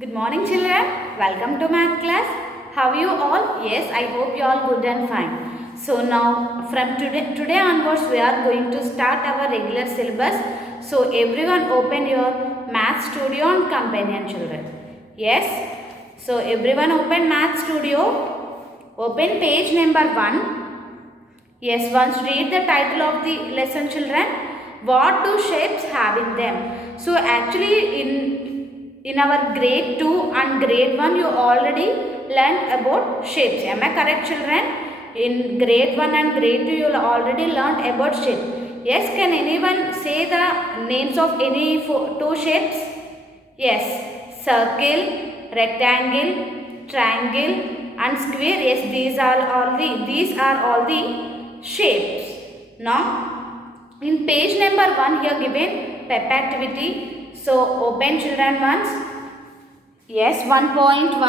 Good morning children, welcome to math class. How are you all? Yes, I hope you all good and fine. So now from today onwards we are going to start our regular syllabus. So everyone open your math studio and companion children. Yes. So everyone open math studio. Open page number 1. Yes, once read the title of the lesson children. What do shapes have in them? So actually in our grade 2 and grade 1 you already learned about shapes. Am I correct children? In grade 1 and grade 2 you already learned about shapes. Yes, can anyone say the names of any two shapes? Yes, circle, rectangle, triangle and square. Yes, these are all the shapes. Now in page number 1 here given pep activity. So open children once. Yes, 1.1.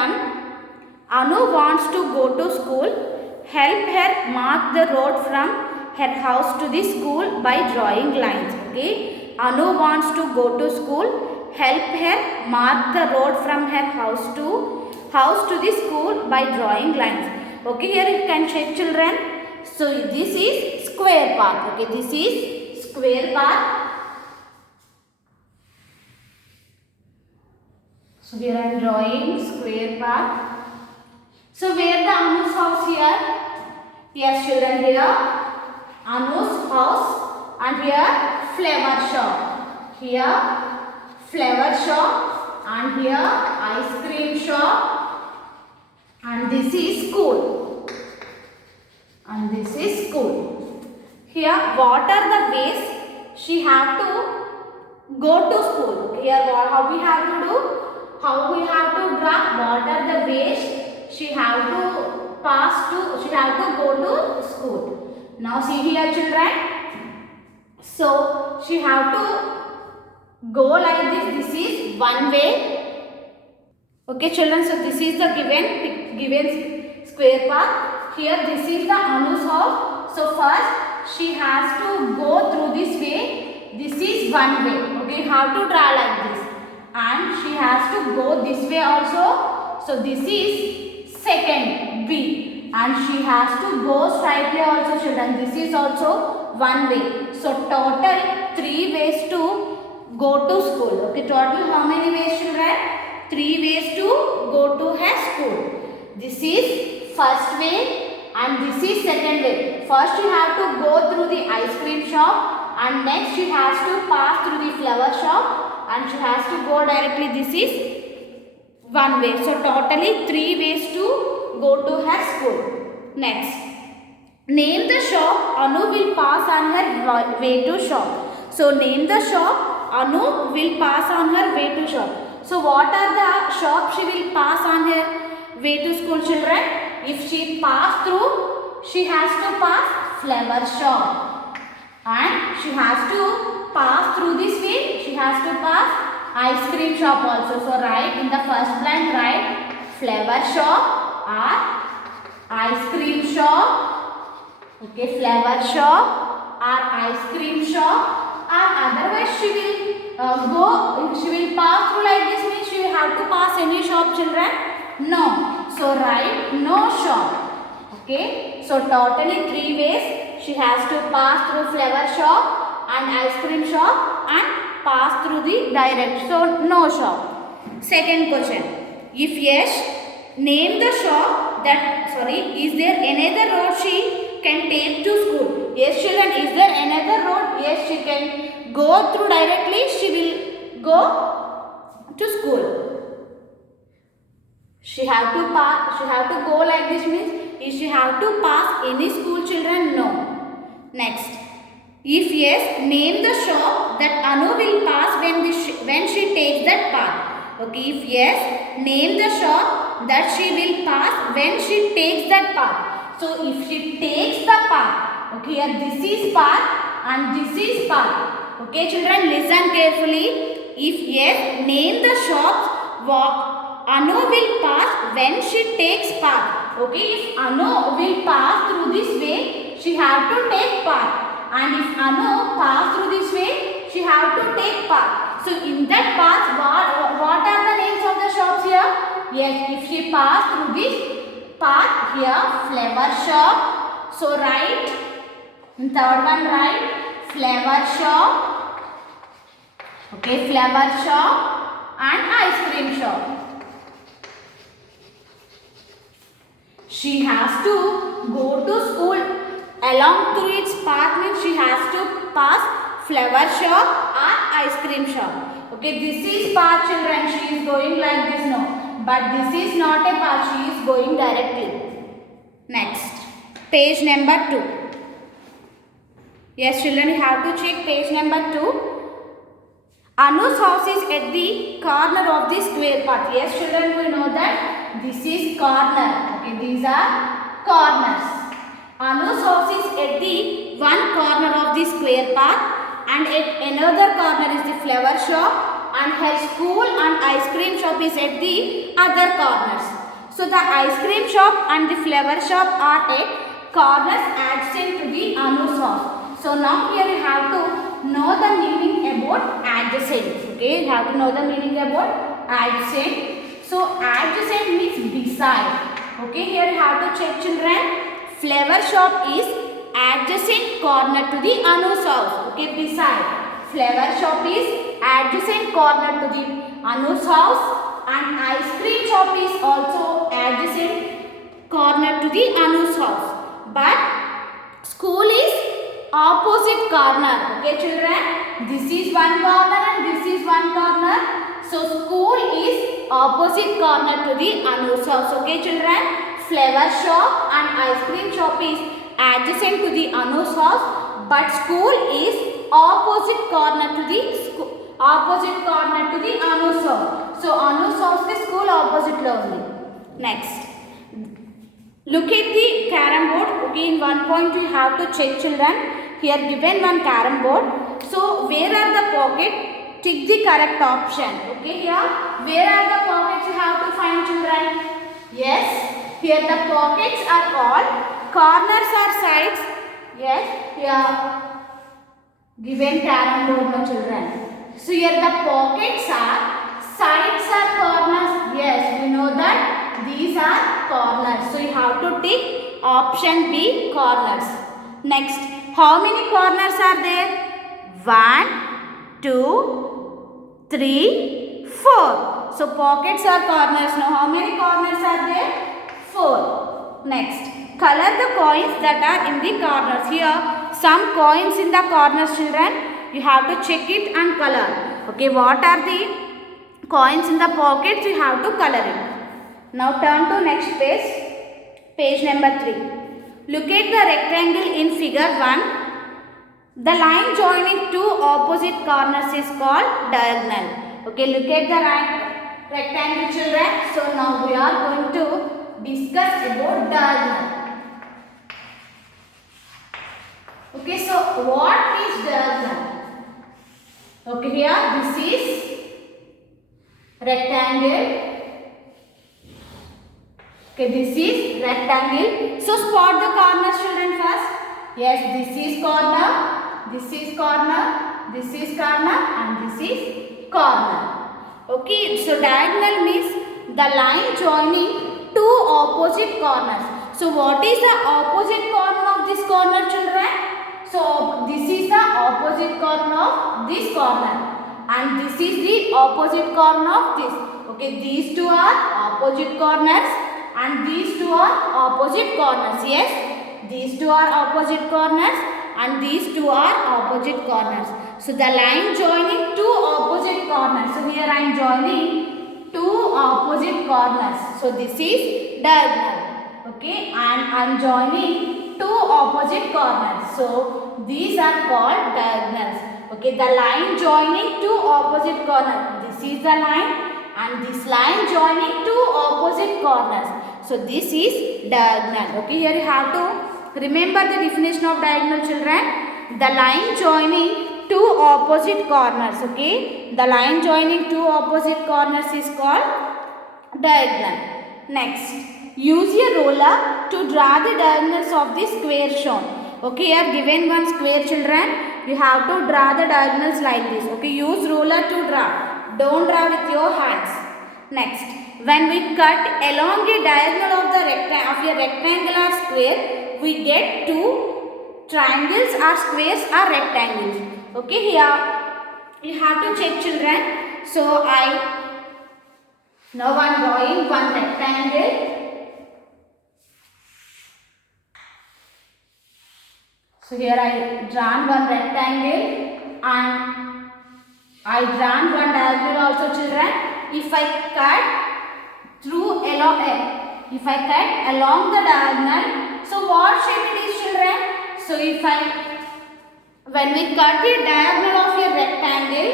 Anu wants to go to school. Help her mark the road from her house to the school by drawing lines. Okay. Anu wants to go to school. Help her mark the road from her house to the school by drawing lines. Okay, here you can check children. So this is square path. Okay, this is square path. So here I am drawing square path. So where the Anu's house here? Yes children, here Anu's house and here flower shop. Here flower shop and here ice cream shop and this is school. And this is school. Here what are the ways she have to go to school? Here how we have to do? How we have to draw? What are the ways she have to go to school? Now see here children. So she have to go like this. This is one way. Okay children. So this is the given square path. Here this is the Anu's house. So first she has to go through this way. This is one way. Okay, how to draw like this. And she has to go this way also. So this is second B. And she has to go straightly also children. This is also one way. So total 3 ways to go to school. Okay, total how many ways children? 3 ways to go to her school. This is first way and this is second way. First she have to go through the ice cream shop and next she has to pass through the flower shop. And she has to go directly. This is one way. So totally 3 ways to go to her school. Next, name the shop Anu will pass on her way to shop. So name the shop Anu will pass on her way to shop. So what are the shops she will pass on her way to school children? If she pass through, she has to pass flower shop. And she has to pass through this way, she has to pass ice cream shop also. So write in the first blank, write flower shop or ice cream shop. Okay, flower shop or ice cream shop, or otherwise she will she will pass through like this, means she will have to pass any shop children? No. So write no shop. Okay, so totally 3 ways she has to pass through flower shop and ice cream shop and pass through the direct. So no shop. Second question. If yes, name the shop is there another road she can take to school? Yes children, is there another road? Yes, she can go through directly. She will go to school. She have to go like this, means if she have to pass any school children? No. Next. If yes, name the shop that Anu will pass when she takes that path. Okay, if yes, name the shop that she will pass when she takes that path. So if she takes the path, okay, here this is path and this is path. Okay children, listen carefully. If yes, name the shops Anu will pass when she takes path. Okay, if Anu will pass through this way, she have to take path. And if Anu pass through this way, she have to take path. So in that path, what are the names of the shops Yes, if she passed through this path here, flower shop. So write, third one write flower shop. Okay, flower shop and ice cream shop. She has to go to school. Along through its path means she has to pass flower shop or ice cream shop. Okay, this is path, children. She is going like this now. But this is not a path. She is going directly. Next, page number 2. Yes, children, you have to check page number 2. Anu's house is at the corner of the square path. Yes, children, we know that this is corner. Okay, these are corners. Anu's house is at the one corner of the square path and at another corner is the flower shop and her school and ice cream shop is at the other corners. So the ice cream shop and the flower shop are at corners adjacent to the Anu's house. So now here you have to know the meaning about adjacent. Okay, you have to know the meaning about adjacent. So adjacent means beside. Okay, here you have to check, children. Flower shop is adjacent corner to the Anu's house. Okay, beside. Flower shop is adjacent corner to the Anu's house and ice cream shop is also adjacent corner to the Anu's house. But school is opposite corner. Okay, children. This is one corner and this is one corner. So school is opposite corner to the Anu's house. Okay, children. Flower shop and ice cream shop is adjacent to the Anu's house, but school is opposite corner to the Anu's house. So Anu's house is school opposite lo undi. Next, look at the carom board. Okay, in one point you have to check, children. Here given one carom board. So where are the pocket? Tick the correct option. Okay, here where are the pockets you have to find, children? Yes. Here the pockets are called, corners are sides. Yes, here given carom board no, children. So here the pockets are, sides are corners. Yes, we know that these are corners. So you have to tick option B, corners. Next, how many corners are there? 1, 2, 3, 4. So pockets are corners. Now how many corners are there? 4. Next, color the coins that are in the corners. Here, some coins in the corners, children. You have to check it and color. Okay, what are the coins in the pockets? You have to color it. Now turn to next page, page number 3. Look at the rectangle in figure 1. The line joining two opposite corners is called diagonal. Okay, look at the rectangle, children. So now we are going to discuss about diagonal. Okay, so what is diagonal? Okay, here this is rectangle. Okay, this is rectangle. So spot the corners, children, first. Yes, this is corner, this is corner, this is corner and this is corner. Okay, so diagonal means the line joining two opposite corners. So what is the opposite corner of this corner, children? So this is the opposite corner of this corner and this is the opposite corner of this. Okay, these two are opposite corners and these two are opposite corners. Yes, these two are opposite corners and these two are opposite corners. So the line joining two opposite corners. So here I am joining two opposite corners. So this is diagonal. Okay, and I am joining two opposite corners. So these are called diagonals. Okay, the line joining two opposite corners. This is the line and this line joining two opposite corners. So this is diagonal. Okay, here you have to remember the definition of diagonal, children. The line joining two opposite corners. Okay, the line joining two opposite corners is called diagonal. Next, use a ruler to draw the diagonals of the square shown. Okay, here given one square, children. You have to draw the diagonals like this. Okay, use ruler to draw. Don't draw with your hands. Next, when we cut along a diagonal of the a rectangle or square, we get two triangles or squares or rectangles. Okay, here you have to check, children. So now I am drawing one rectangle. So here I drawn one rectangle and I drawn one diagonal also, children. If I cut along the diagonal, so what shape it is, children? So when we cut the diagonal of a rectangle,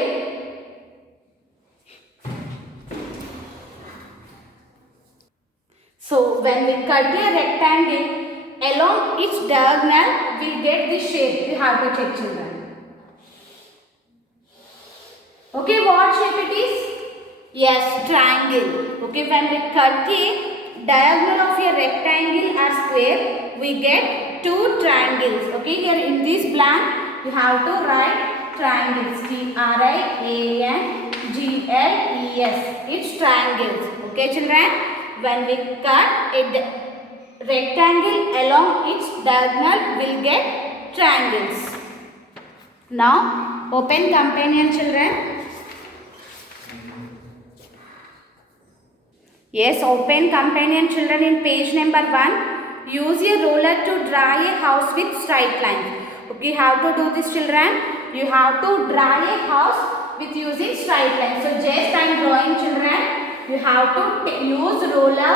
along its diagonal, we get the shape. You have to check, children. Okay, what shape it is? Yes, triangle. Okay, when we cut the diagonal of a rectangle or square, we get two triangles. Okay, here in this blank, you have to write triangles. Triangles. It's triangles. Okay, children. When we cut a rectangle along its diagonal, we'll get triangles. Now, open companion, children. Yes, open companion, children, in page number 1. Use a ruler to draw a house with straight lines. Okay, how to do this, children? You have to draw a house with using straight lines. So just I am drawing, children. You have to use ruler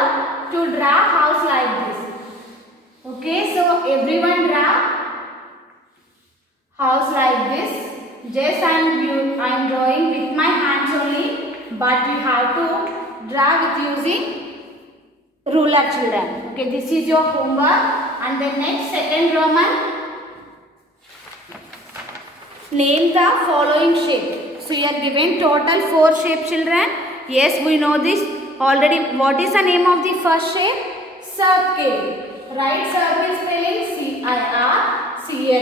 to draw house like this. Okay, so everyone draw house like this. Just I am drawing with my hands only, but you have to draw with using ruler, children. Okay, this is your homework. And the next, second Roman, name the following shape. So you are given total 4 shapes, children. Yes, we know this already. What is the name of the first shape? Circle. Write circle spelling CIRCLE.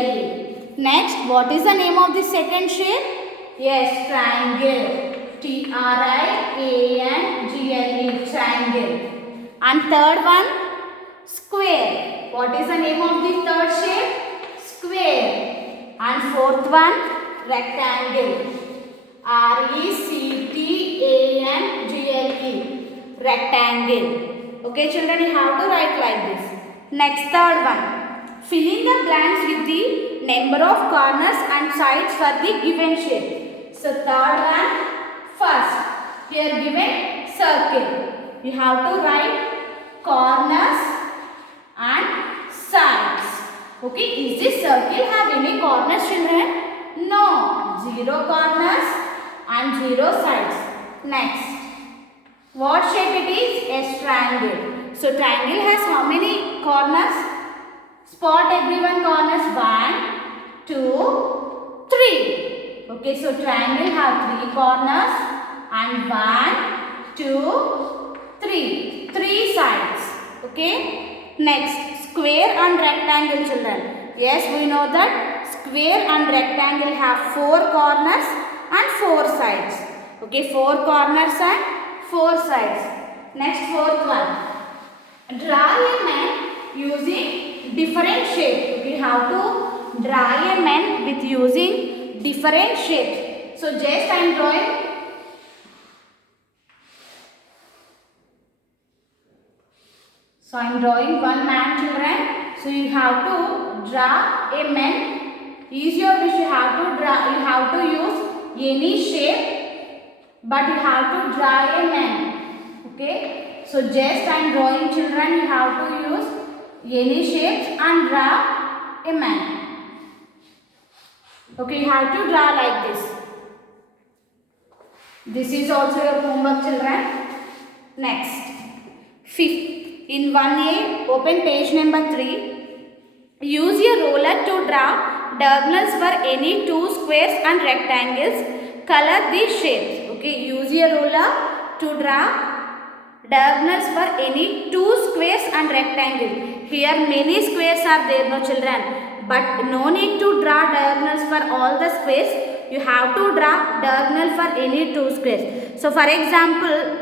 Next, what is the name of the second shape? Yes, triangle. TRIANGLE, triangle. And third one, square. What is the name of the third shape? Square. And fourth one, rectangle. RECTANGLE, rectangle. Okay, children, you have to write like this. Next, third one, fill in the blanks with the number of corners and sides for the given shape. So third one, first, here given circle. You have to write corners and sides. Okay, is this circle have any corners, children? No, 0 corners and 0 sides. Next, what shape it is? Yes, triangle. So triangle has how many corners? Spot everyone corners. 1, 2, 3. Okay, so triangle have 3 corners and 1, 2, 3. 3 sides. Okay. Next, square and rectangle, children. Yes, we know that square and rectangle have 4 corners and 4 sides. Okay, 4 corners and 4 sides. Next, fourth one. Draw a man using different shape. We have to draw a man with using different shapes. So just I am drawing. So I am drawing one man, children. So you have to draw a man. Is your wish, you have to draw. You have to use any shape, but you have to draw a man. Okay. So just I am drawing, children. You have to use any shapes and draw a man. Okay, you have to draw like this. This is also your homework, children. Next, fifth. In 1A, open page number 3. Use your ruler to draw diagonals for any 2 squares and rectangles. Color these shapes. Okay, use your ruler to draw diagonals for any 2 squares and rectangles. Here many squares are there, no, children. But no need to draw diagonals for all the squares. You have to draw diagonal for any 2 squares. So for example,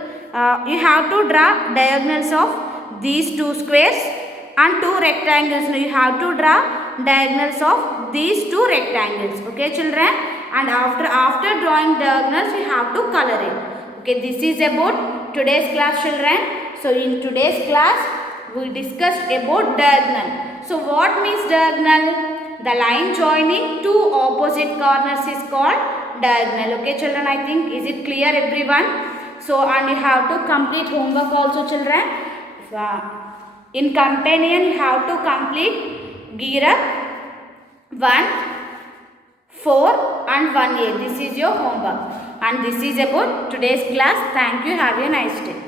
you have to draw diagonals of these two squares and two rectangles. You have to draw diagonals of these two rectangles. Okay children, and after drawing diagonals you have to color it. Okay, this is about today's class children. So in today's class we discussed about diagonal. So what means diagonal? The line joining two opposite corners is called diagonal. Okay children, I think is it clear everyone? So and you have to complete homework also children. In companion you have to complete gear up 1, 4 and 1A. This is your homework and this is about today's class. Thank you. Have a nice day.